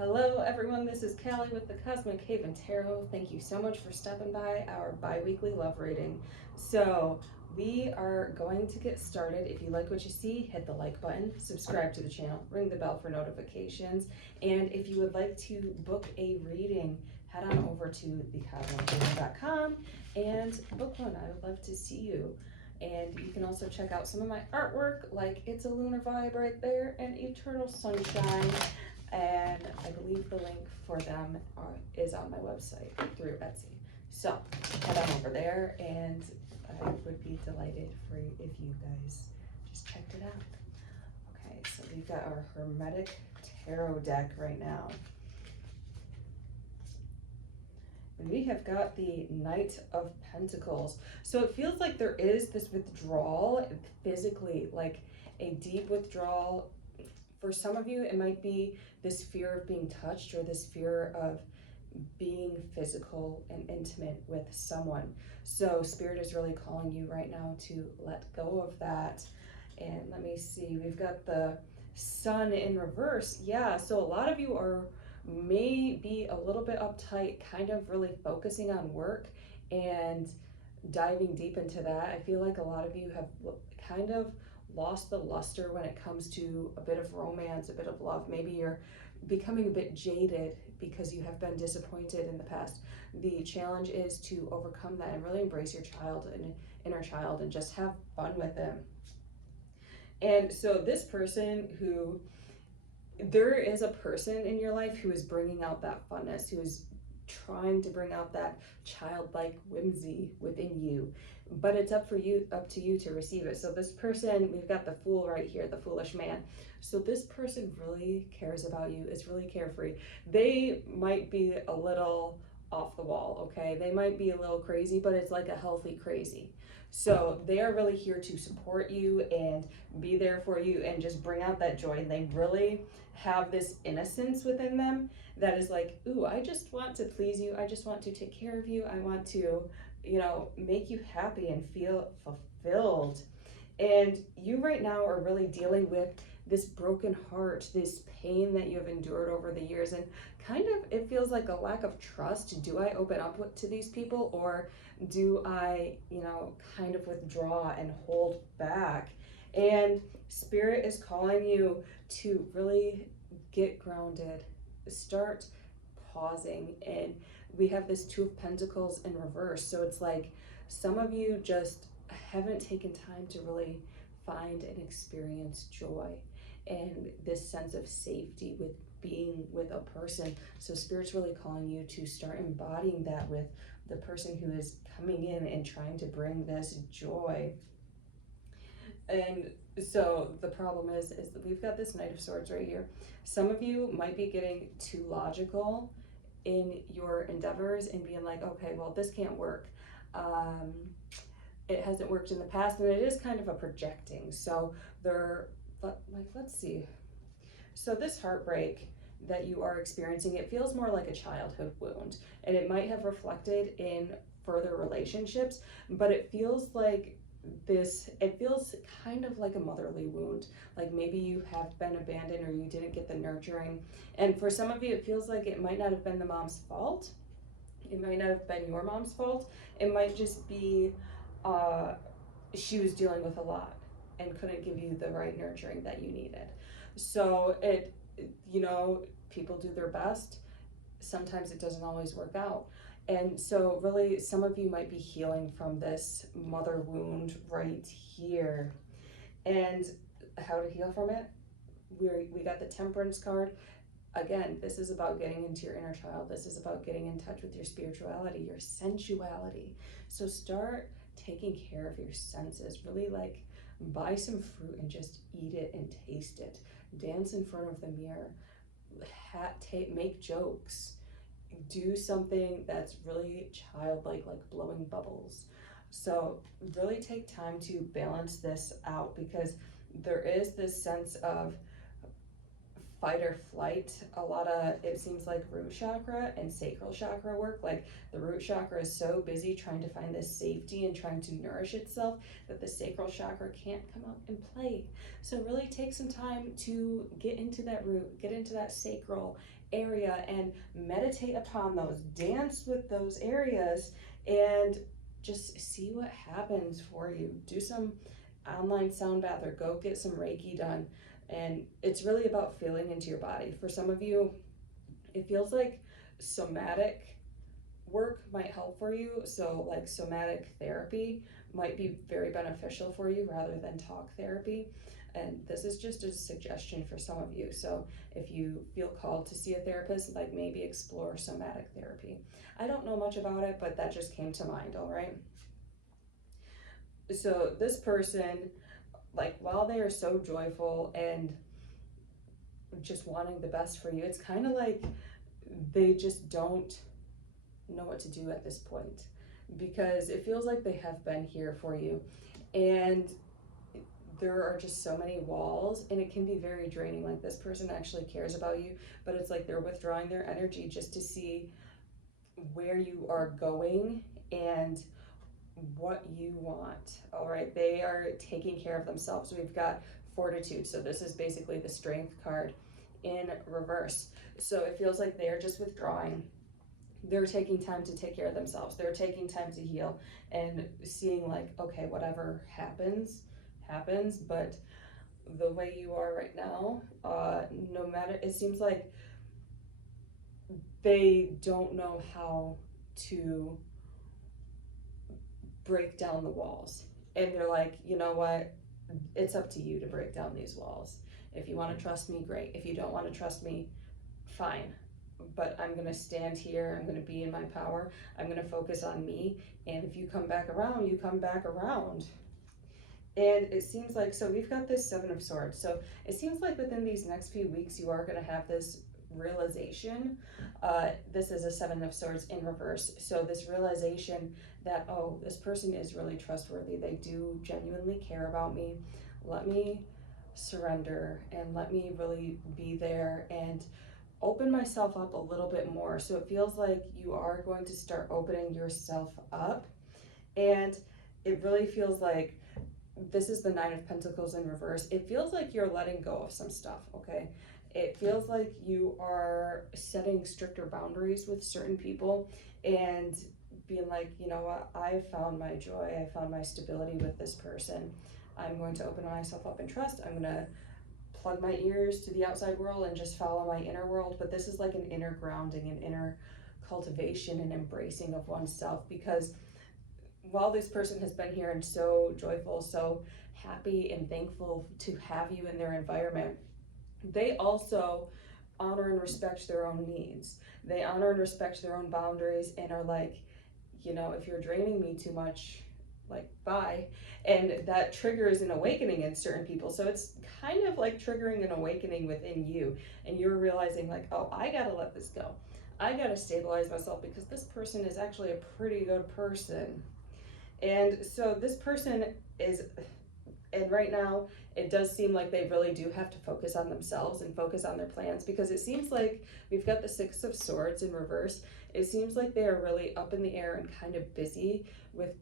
Hello everyone, this is Callie with the Cosmic Haven Tarot. Thank you so much for stopping by our bi-weekly love reading. So we are going to get started. If you like what you see, hit the like button, subscribe to the channel, ring the bell for notifications, and if you would like to book a reading, head on over to thecosmichaven.com and book one. I would love to see you. And you can also check out some of my artwork, like It's a Lunar Vibe right there and Eternal Sunshine. And I believe the link for them is on my website through Etsy. So head on over there, and I would be delighted for if you guys just checked it out. Okay, so we've got our Hermetic Tarot deck right now. And we have got the Knight of Pentacles. So it feels like there is this withdrawal physically, like a deep withdrawal. For some of you, it might be this fear of being touched or this fear of being physical and intimate with someone. So Spirit is really calling you right now to let go of that. And let me see, we've got the Sun in reverse. Yeah, so a lot of you may be a little bit uptight, kind of really focusing on work and diving deep into that. I feel like a lot of you have kind of lost the luster when it comes to a bit of romance, a bit of love. Maybe you're becoming a bit jaded because you have been disappointed in the past. The challenge is to overcome that and really embrace your child and inner child and just have fun with them. And so this person there is a person in your life who is bringing out that funness, who is trying to bring out that childlike whimsy within you, but it's up to you to receive it. So this person, we've got the Fool right here, the foolish man. So this person really cares about you, is really carefree. They might be a little off the wall, okay? They might be a little crazy, but it's like a healthy crazy. So they are really here to support you and be there for you and just bring out that joy. And they really have this innocence within them that is like, ooh, I just want to please you. I just want to take care of you. I want to, make you happy and feel fulfilled. And you right now are really dealing with this broken heart, this pain that you have endured over the years. And kind of, it feels like a lack of trust. Do I open up to these people, or do I, kind of withdraw and hold back? And Spirit is calling you to really get grounded, start pausing. And we have this Two of Pentacles in reverse. So it's like some of you just haven't taken time to really find and experience joy and this sense of safety with being with a person. So Spirit's really calling you to start embodying that with the person who is coming in and trying to bring this joy. And so the problem is that we've got this Knight of Swords right here. Some of you might be getting too logical in your endeavors and being like, okay, well, this can't work. It hasn't worked in the past, and it is kind of a projecting. So let's see. So this heartbreak that you are experiencing, it feels more like a childhood wound, and it might have reflected in further relationships, but it feels kind of like a motherly wound. Like maybe you have been abandoned or you didn't get the nurturing. And for some of you, it feels like it might not have been the mom's fault. It might not have been your mom's fault. It might just be she was dealing with a lot and couldn't give you the right nurturing that you needed. So people do their best. Sometimes it doesn't always work out. And so really some of you might be healing from this mother wound right here. And how to heal from it? We got the Temperance card. Again, this is about getting into your inner child. This is about getting in touch with your spirituality, your sensuality. So start taking care of your senses. Really buy some fruit and just eat it and taste it. Dance in front of the mirror. Make jokes. Do something that's really childlike, like blowing bubbles. So really take time to balance this out, because there is this sense of fight or flight, a lot of, it seems like root chakra and sacral chakra work. Like the root chakra is so busy trying to find this safety and trying to nourish itself that the sacral chakra can't come out and play. So really take some time to get into that root, get into that sacral area and meditate upon those, dance with those areas, and just see what happens for you. Do some online sound bath or go get some Reiki done. And it's really about feeling into your body. For some of you, it feels like somatic work might help for you. So like somatic therapy might be very beneficial for you rather than talk therapy. And this is just a suggestion for some of you. So if you feel called to see a therapist, like maybe explore somatic therapy. I don't know much about it, but that just came to mind, all right? So this person, like while they are so joyful and just wanting the best for you, it's kind of like they just don't know what to do at this point, because it feels like they have been here for you and there are just so many walls, and it can be very draining. Like this person actually cares about you, but it's like they're withdrawing their energy just to see where you are going and what you want. All right, they are taking care of themselves. We've got fortitude, so this is basically the strength card in reverse. So it feels like they're just withdrawing. They're taking time to take care of themselves. They're taking time to heal and seeing like, okay, whatever happens, but the way you are right now, no matter, it seems like they don't know how to break down the walls. And they're like, you know what? It's up to you to break down these walls. If you want to trust me, great. If you don't want to trust me, fine. But I'm going to stand here. I'm going to be in my power. I'm going to focus on me. And if you come back around, you come back around. And it seems like, so we've got this Seven of Swords. So it seems like within these next few weeks, you are going to have this realization. This is a Seven of Swords in reverse. So this realization that, oh, this person is really trustworthy. They do genuinely care about me. Let me surrender and let me really be there and open myself up a little bit more. So it feels like you are going to start opening yourself up. And it really feels like this is the Nine of Pentacles in reverse. It feels like you're letting go of some stuff, okay? It feels like you are setting stricter boundaries with certain people and being like, you know what, I found my joy, I found my stability with this person. I'm going to open myself up and trust. I'm going to plug my ears to the outside world and just follow my inner world. But this is like an inner grounding, an inner cultivation and embracing of oneself, because while this person has been here and so joyful, so happy and thankful to have you in their environment, they also honor and respect their own needs. They honor and respect their own boundaries and are like, you know, if you're draining me too much, like, bye. And that triggers an awakening in certain people. So it's kind of like triggering an awakening within you. And you're realizing like, oh, I gotta let this go. I gotta stabilize myself because this person is actually a pretty good person. And so this person is, and right now it does seem like they really do have to focus on themselves and focus on their plans, because it seems like we've got the Six of Swords in reverse. It seems like they are really up in the air and kind of busy with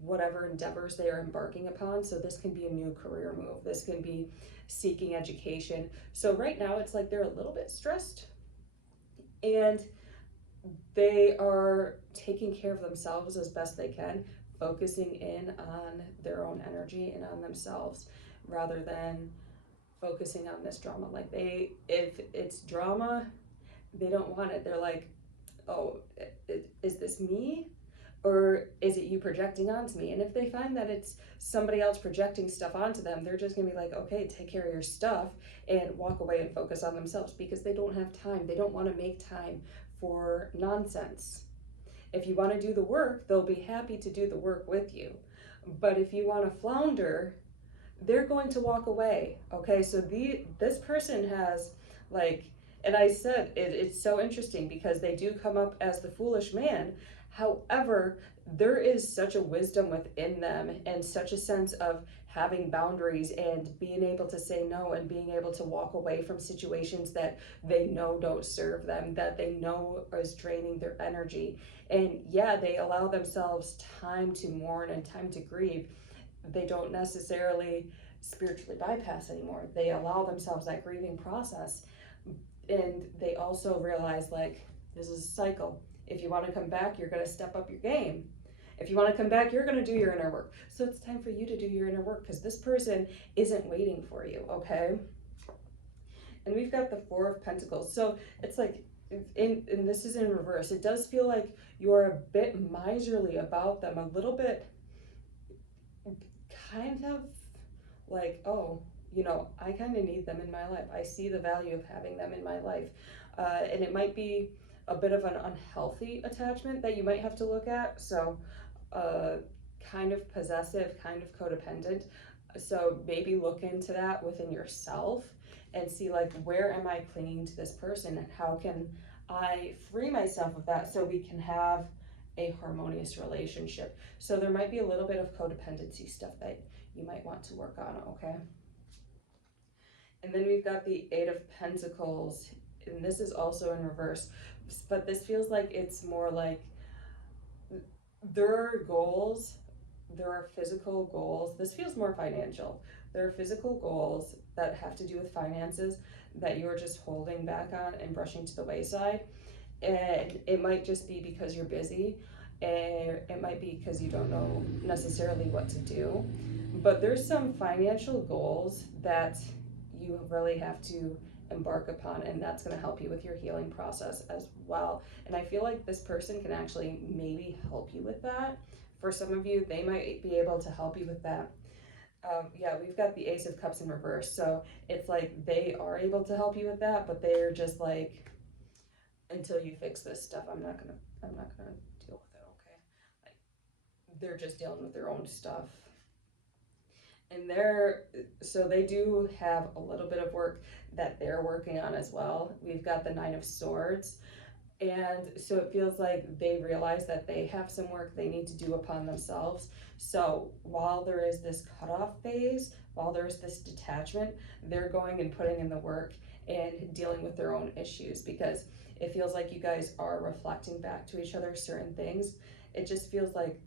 whatever endeavors they are embarking upon. So this can be a new career move. This can be seeking education. So right now it's like they're a little bit stressed and they are taking care of themselves as best they can, focusing in on their own energy and on themselves rather than focusing on this drama. Like if it's drama, they don't want it. They're like, oh, is this me? Or is it you projecting onto me? And if they find that it's somebody else projecting stuff onto them, they're just gonna be like, okay, take care of your stuff and walk away and focus on themselves, because they don't have time. They don't wanna make time for nonsense. If you wanna do the work, they'll be happy to do the work with you. But if you wanna flounder, they're going to walk away, okay? So this person has like, and I said, it's so interesting because they do come up as the foolish man. However, there is such a wisdom within them and such a sense of having boundaries and being able to say no and being able to walk away from situations that they know don't serve them, that they know is draining their energy. And yeah, they allow themselves time to mourn and time to grieve. They don't necessarily spiritually bypass anymore. They allow themselves that grieving process. And they also realize, like, this is a cycle. If you want to come back, you're going to step up your game. If you want to come back, you're going to do your inner work. So it's time for you to do your inner work, because this person isn't waiting for you, okay? And we've got the Four of Pentacles. So it's like, and this is in reverse. It does feel like you're a bit miserly about them, a little bit kind of like, oh, I kind of need them in my life. I see the value of having them in my life. And it might be a bit of an unhealthy attachment that you might have to look at. So, kind of possessive, kind of codependent. So maybe look into that within yourself and see, like, where am I clinging to this person and how can I free myself of that so we can have a harmonious relationship. So there might be a little bit of codependency stuff that you might want to work on, okay? And then we've got the Eight of Pentacles, and this is also in reverse, but this feels like it's more like there are goals, there are physical goals. This feels more financial. There are physical goals that have to do with finances that you're just holding back on and brushing to the wayside. And it might just be because you're busy, and it might be because you don't know necessarily what to do. But there's some financial goals that you really have to embark upon, and that's going to help you with your healing process as well. And I feel like this person can actually maybe help you with that. For some of you, they might be able to help you with that. Yeah, we've got the Ace of Cups in reverse. So it's like they are able to help you with that, but they're just like, until you fix this stuff, I'm not gonna deal with it, okay? Like, they're just dealing with their own stuff. And so they do have a little bit of work that they're working on as well. We've got the Nine of Swords. And so it feels like they realize that they have some work they need to do upon themselves. So while there is this cutoff phase, while there's this detachment, they're going and putting in the work and dealing with their own issues, because it feels like you guys are reflecting back to each other certain things. It just feels like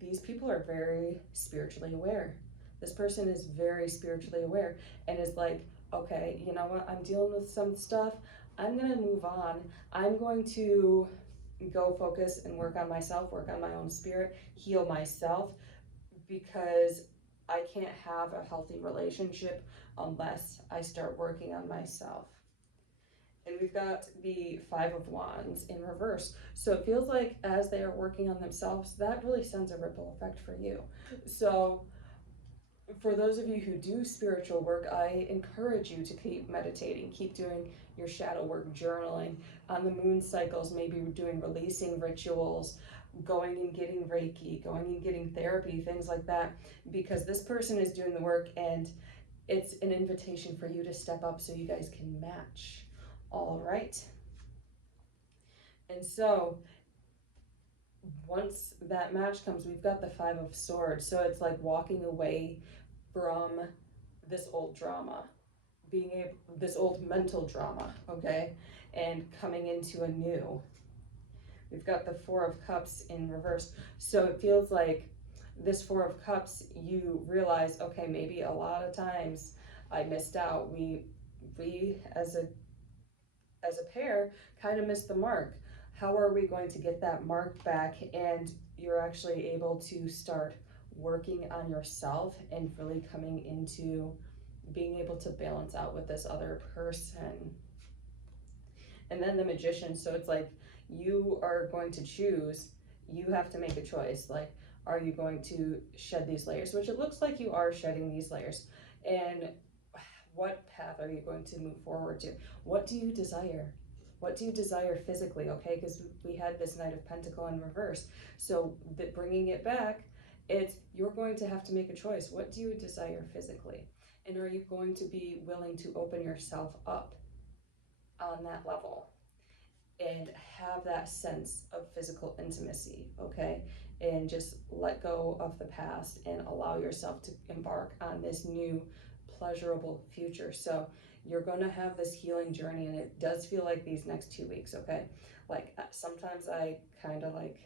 these people are very spiritually aware. This person is very spiritually aware and is like, okay, you know what? I'm dealing with some stuff. I'm going to move on. I'm going to go focus and work on myself, work on my own spirit, heal myself, because I can't have a healthy relationship unless I start working on myself. And we've got the Five of Wands in reverse. So it feels like as they are working on themselves, that really sends a ripple effect for you. So for those of you who do spiritual work, I encourage you to keep meditating, keep doing your shadow work, journaling. On the moon cycles, maybe doing releasing rituals, going and getting Reiki, going and getting therapy, things like that, because this person is doing the work and it's an invitation for you to step up so you guys can match. All right. And so once that match comes, we've got the Five of Swords. So it's like walking away from this old drama, this old mental drama, okay, and coming into a new. We've got the Four of Cups in reverse. So it feels like this Four of Cups, you realize, okay, maybe a lot of times I missed out. We as a pair kind of missed the mark. How are we going to get that mark back? And you're actually able to start working on yourself and really coming into being able to balance out with this other person. And then the Magician. So it's like you are going to choose, you have to make a choice. Like, are you going to shed these layers? Which it looks like you are shedding these layers. And what path are you going to move forward to? What do you desire? What do you desire physically, okay? Because we had this Knight of Pentacle in reverse. So bringing it back, you're going to have to make a choice. What do you desire physically? And are you going to be willing to open yourself up on that level and have that sense of physical intimacy, okay? and just let go of the past and allow yourself to embark on this new pleasurable future. So you're going to have this healing journey, and it does feel like these next 2 weeks, okay? Like sometimes I kind of like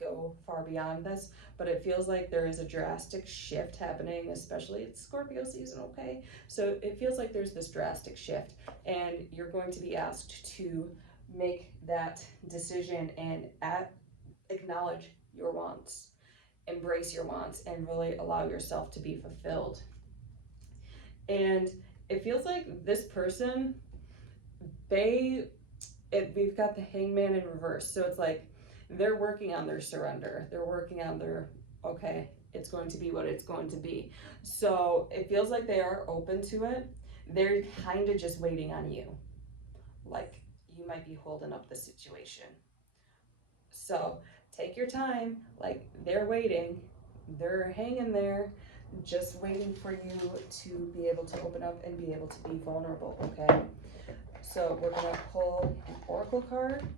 go far beyond this, but it feels like there is a drastic shift happening, especially it's Scorpio season, okay? So it feels like there's this drastic shift, and you're going to be asked to make that decision and acknowledge your wants, embrace your wants, and really allow yourself to be fulfilled. And it feels like this person, we've got the Hangman in reverse. So it's like they're working on their surrender. They're working on their, okay, it's going to be what it's going to be. So it feels like they are open to it. They're kind of just waiting on you. Like you might be holding up the situation. So take your time. Like they're waiting. They're hanging there, just waiting for you to be able to open up and be able to be vulnerable, okay? So we're going to pull an oracle card,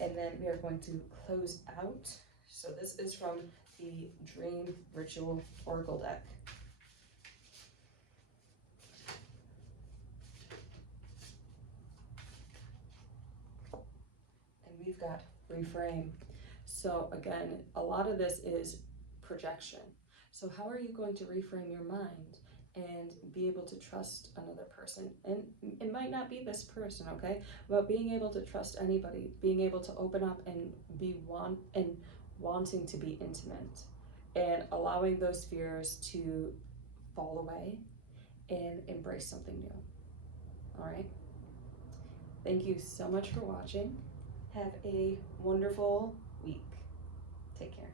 and then we are going to close out. So this is from the Dream Ritual Oracle deck. And we've got reframe. So again, a lot of this is projection. So how are you going to reframe your mind and be able to trust another person? And it might not be this person, okay? But being able to trust anybody, being able to open up and wanting to be intimate, and allowing those fears to fall away and embrace something new. All right. Thank you so much for watching. Have a wonderful week. Take care.